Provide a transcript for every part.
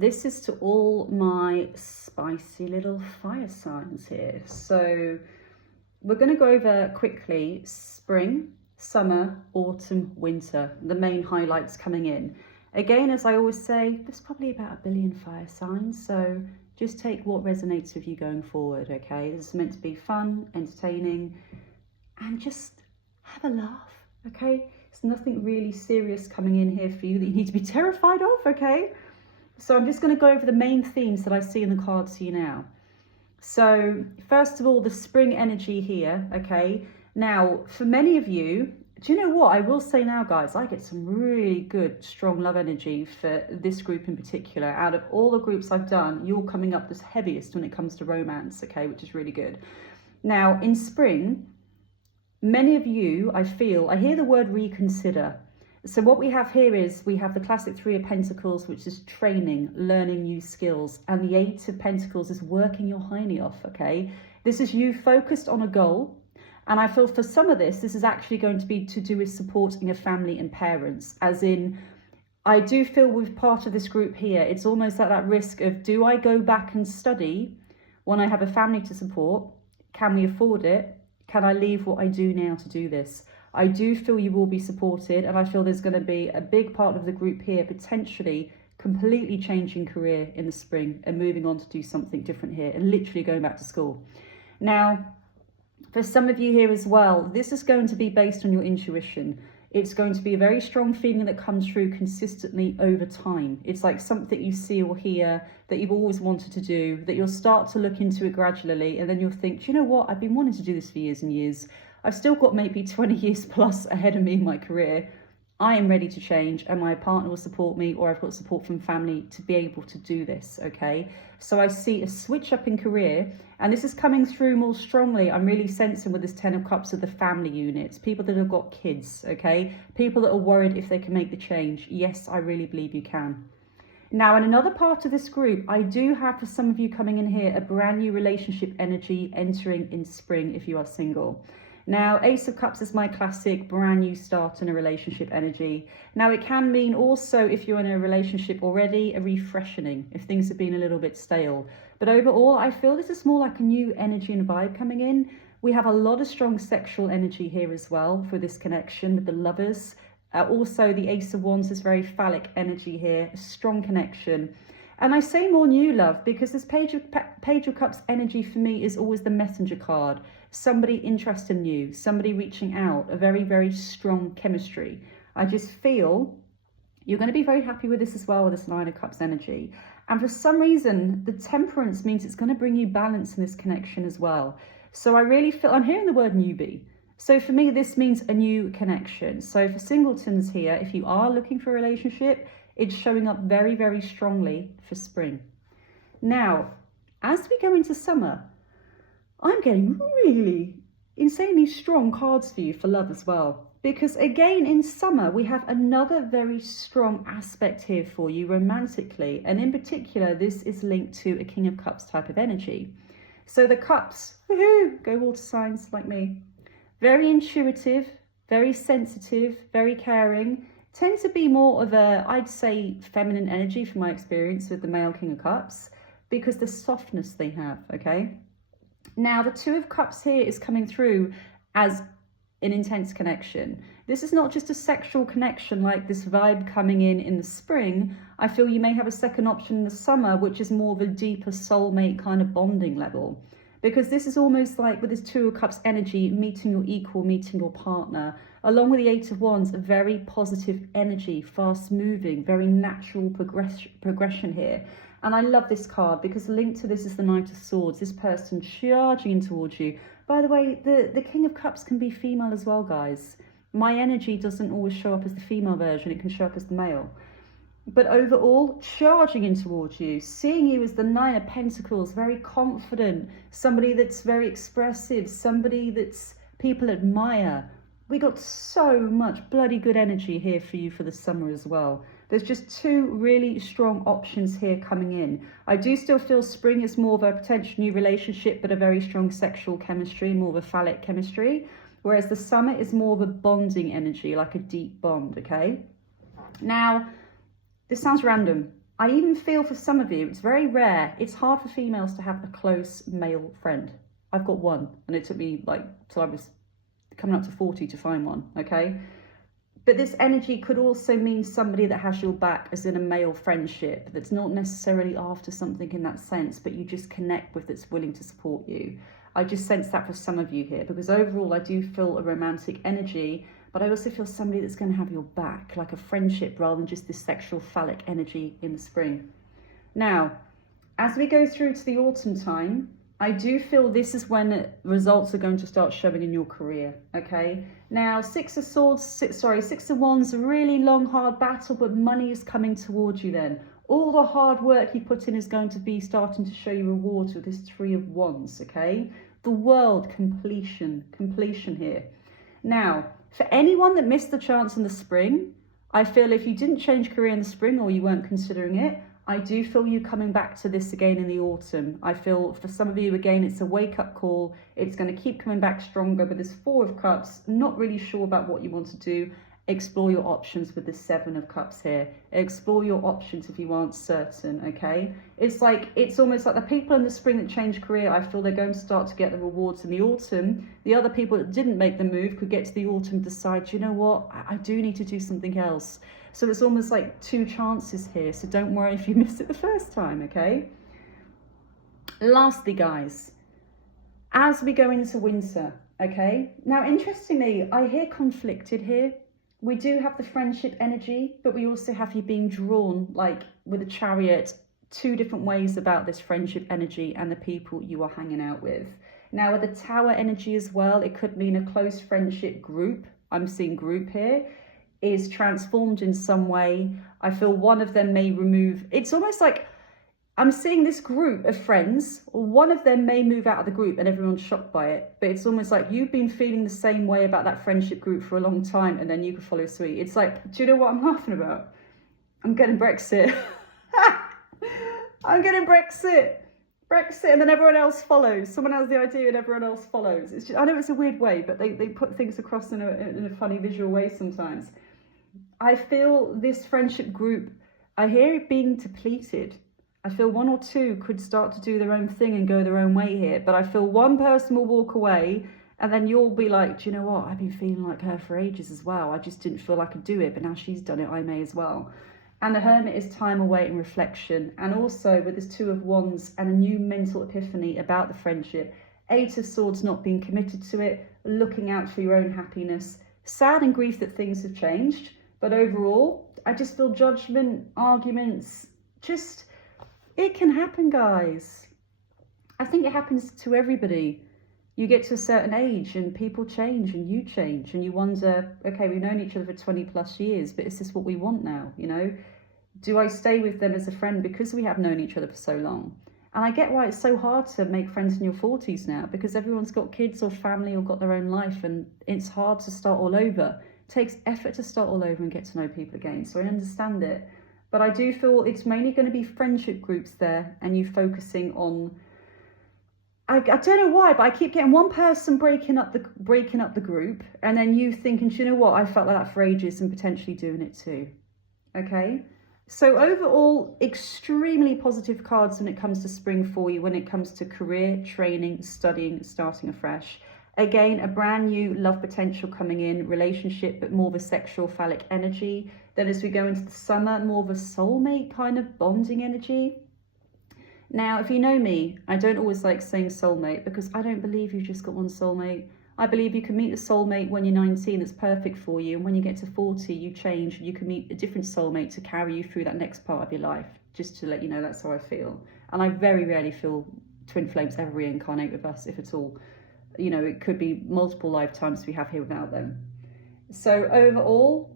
this is to all my spicy little fire signs here. So we're going to go over quickly spring, summer, autumn, winter, the main highlights coming in. Again, as I always say, there's probably about 1 billion fire signs, so just take what resonates with you going forward, okay? This is meant to be fun, entertaining, and just have a laugh, okay? There's nothing really serious coming in here for you that you need to be terrified of, okay? So I'm just going to go over the main themes that I see in the cards for you now. So first of all, the spring energy here, okay? Now, for many of you, do you know what? I will say now, guys, I get some really good, strong love energy for this group in particular. Out of all the groups I've done, you're coming up the heaviest when it comes to romance, okay, which is really good. Now, in spring, many of you, I hear the word reconsider. So what we have here is we have the classic 3 of Pentacles, which is training, learning new skills. And the 8 of Pentacles is working your hiney off, okay? This is you focused on a goal. And I feel for some of this is actually going to be to do with supporting a family and parents. As in, I do feel with part of this group here, it's almost like that risk of, do I go back and study when I have a family to support? Can we afford it? Can I leave what I do now to do this? I do feel you will be supported, and I feel there's going to be a big part of the group here potentially completely changing career in the spring and moving on to do something different here and literally going back to school. Now, for some of you here as well, this is going to be based on your intuition. It's going to be a very strong feeling that comes through consistently over time. It's like something you see or hear that you've always wanted to do, that you'll start to look into it gradually, and then you'll think, do you know what? I've been wanting to do this for years and years. I've still got maybe 20 years plus ahead of me in my career. I am ready to change, and my partner will support me, or I've got support from family to be able to do this, okay? So I see a switch up in career, and this is coming through more strongly. I'm really sensing with this 10 of Cups of the family units, people that have got kids, okay? People that are worried if they can make the change. Yes, I really believe you can. Now, in another part of this group, I do have for some of you coming in here, a brand new relationship energy entering in spring if you are single. Now, Ace of Cups is my classic brand new start in a relationship energy. Now, it can mean also, if you're in a relationship already, a refreshening, if things have been a little bit stale. But overall, I feel this is more like a new energy and vibe coming in. We have a lot of strong sexual energy here as well for this connection with the lovers. Also, the Ace of Wands is very phallic energy here, a strong connection. And I say more new love because this Page of Cups energy for me is always the messenger card. Somebody interested in you, somebody reaching out, a very, very strong chemistry. I just feel you're going to be very happy with this as well, with this 9 of Cups energy. And for some reason, the Temperance means it's going to bring you balance in this connection as well. So I really feel, I'm hearing the word newbie. So for me, this means a new connection. So for singletons here, if you are looking for a relationship, it's showing up very, very strongly for spring. Now, as we go into summer, I'm getting really insanely strong cards for you for love as well. Because again, in summer, we have another very strong aspect here for you romantically. And in particular, this is linked to a King of Cups type of energy. So the cups, woohoo, go water signs like me. Very intuitive, very sensitive, very caring. Tend to be more of a, I'd say, feminine energy from my experience with the male King of Cups, because the softness they have, okay? Now, the 2 of Cups here is coming through as an intense connection. This is not just a sexual connection like this vibe coming in the spring. I feel you may have a second option in the summer, which is more of a deeper soulmate kind of bonding level. Because this is almost like with this 2 of Cups energy, meeting your equal, meeting your partner. Along with the 8 of Wands, a very positive energy, fast moving, very natural progression here. And I love this card because linked to this is the Knight of Swords, this person charging in towards you. By the way, the King of Cups can be female as well, guys. My energy doesn't always show up as the female version, it can show up as the male. But overall, charging in towards you, seeing you as the 9 of Pentacles, very confident, somebody that's very expressive, somebody that's people admire. We got so much bloody good energy here for you for the summer as well. There's just 2 really strong options here coming in. I do still feel spring is more of a potential new relationship, but a very strong sexual chemistry, more of a phallic chemistry. Whereas the summer is more of a bonding energy, like a deep bond, okay? Now, this sounds random, I even feel for some of you, it's very rare. It's hard for females to have a close male friend. I've got one, and it took me like till I was coming up to 40 to find one, okay? But this energy could also mean somebody that has your back, as in a male friendship, that's not necessarily after something in that sense, but you just connect with, that's willing to support you. I just sense that for some of you here, because overall I do feel a romantic energy, but I also feel somebody that's going to have your back, like a friendship rather than just this sexual phallic energy in the spring. Now, as we go through to the autumn time, I do feel this is when results are going to start showing in your career, okay? Now, Six of Wands, a really long, hard battle, but money is coming towards you then. All the hard work you put in is going to be starting to show you rewards with this Three of Wands, okay? The world, completion here. Now, for anyone that missed the chance in the spring, I feel if you didn't change career in the spring or you weren't considering it, I do feel you coming back to this again in the autumn. I feel for some of you, again, it's a wake-up call. It's going to keep coming back stronger, but this Four of Cups, not really sure about what you want to do. Explore your options with the Seven of Cups here. Explore your options if you aren't certain, okay? It's almost like the people in the spring that change career, I feel they're going to start to get the rewards in the autumn. The other people that didn't make the move could get to the autumn and decide, you know what, I do need to do something else. So it's almost like two chances here. So don't worry if you missed it the first time, okay? Lastly, guys, as we go into winter, okay? Now, interestingly, I hear conflicted here. We do have the friendship energy, but we also have you being drawn, like with a Chariot, two different ways about this friendship energy and the people you are hanging out with. Now, with the Tower energy as well, it could mean a close friendship group. I'm seeing group here is transformed in some way. I feel one of them may remove, it's almost like I'm seeing this group of friends, one of them may move out of the group and everyone's shocked by it, but it's almost like you've been feeling the same way about that friendship group for a long time and then you can follow suit. It's like, do you know what I'm laughing about? I'm getting Brexit. I'm getting Brexit, and then everyone else follows. Someone has the idea and everyone else follows. It's just, I know it's a weird way, but they put things across in a funny visual way sometimes. I feel this friendship group, I hear it being depleted. I feel one or two could start to do their own thing and go their own way here, but I feel one person will walk away and then you'll be like, do you know what? I've been feeling like her for ages as well. I just didn't feel I could do it, but now she's done it, I may as well. And the Hermit is time away and reflection. And also with this Two of Wands and a new mental epiphany about the friendship. Eight of Swords, not being committed to it, looking out for your own happiness. Sad and grief that things have changed. But overall, I just feel judgment, arguments, just, it can happen, guys. I think it happens to everybody. You get to a certain age and people change and you wonder, okay, we've known each other for 20 plus years, but is this what we want now? You know, do I stay with them as a friend because we have known each other for so long? And I get why it's so hard to make friends in your 40s now, because everyone's got kids or family or got their own life and it's hard to start all over. It takes effort to start all over and get to know people again. So I understand it. But I do feel it's mainly going to be friendship groups there and you focusing on, I don't know why, but I keep getting one person breaking up the group and then you thinking, do you know what, I felt like that for ages and potentially doing it too. Okay? So overall, extremely positive cards when it comes to spring for you, when it comes to career, training, studying, starting afresh. Again, a brand new love potential coming in, relationship, but more of a sexual phallic energy. Then as we go into the summer, more of a soulmate kind of bonding energy. Now, if you know me, I don't always like saying soulmate because I don't believe you've just got one soulmate. I believe you can meet a soulmate when you're 19 that's perfect for you. And when you get to 40, you change and you can meet a different soulmate to carry you through that next part of your life. Just to let you know, that's how I feel. And I very rarely feel twin flames ever reincarnate with us, if at all. You know, it could be multiple lifetimes we have here without them. So overall,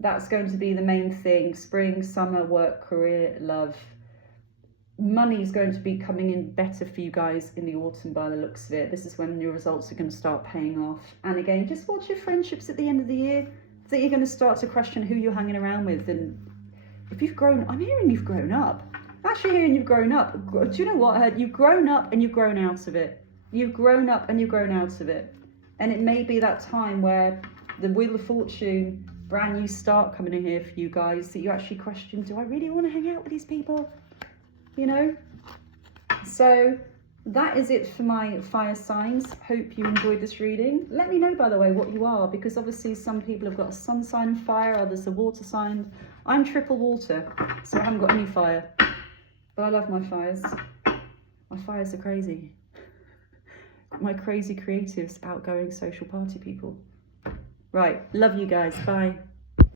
that's going to be the main thing. Spring, summer, work, career, love. Money is going to be coming in better for you guys in the autumn by the looks of it. This is when your results are going to start paying off. And again, just watch your friendships at the end of the year. I think you're going to start to question who you're hanging around with. And if you've grown, I'm hearing you've grown up. I'm actually hearing you've grown up. Do you know what I heard? You've grown up and you've grown out of it. You've grown up and you've grown out of it. And it may be that time where the Wheel of Fortune brand new start coming in here for you guys, that you actually question, do I really want to hang out with these people? You know? So that is it for my fire signs. Hope you enjoyed this reading. Let me know, by the way, what you are, because obviously some people have got a sun sign and fire, others are water signs. I'm triple water, so I haven't got any fire. But I love my fires. My fires are crazy. My crazy creatives, outgoing social party people. Right, love you guys. Bye.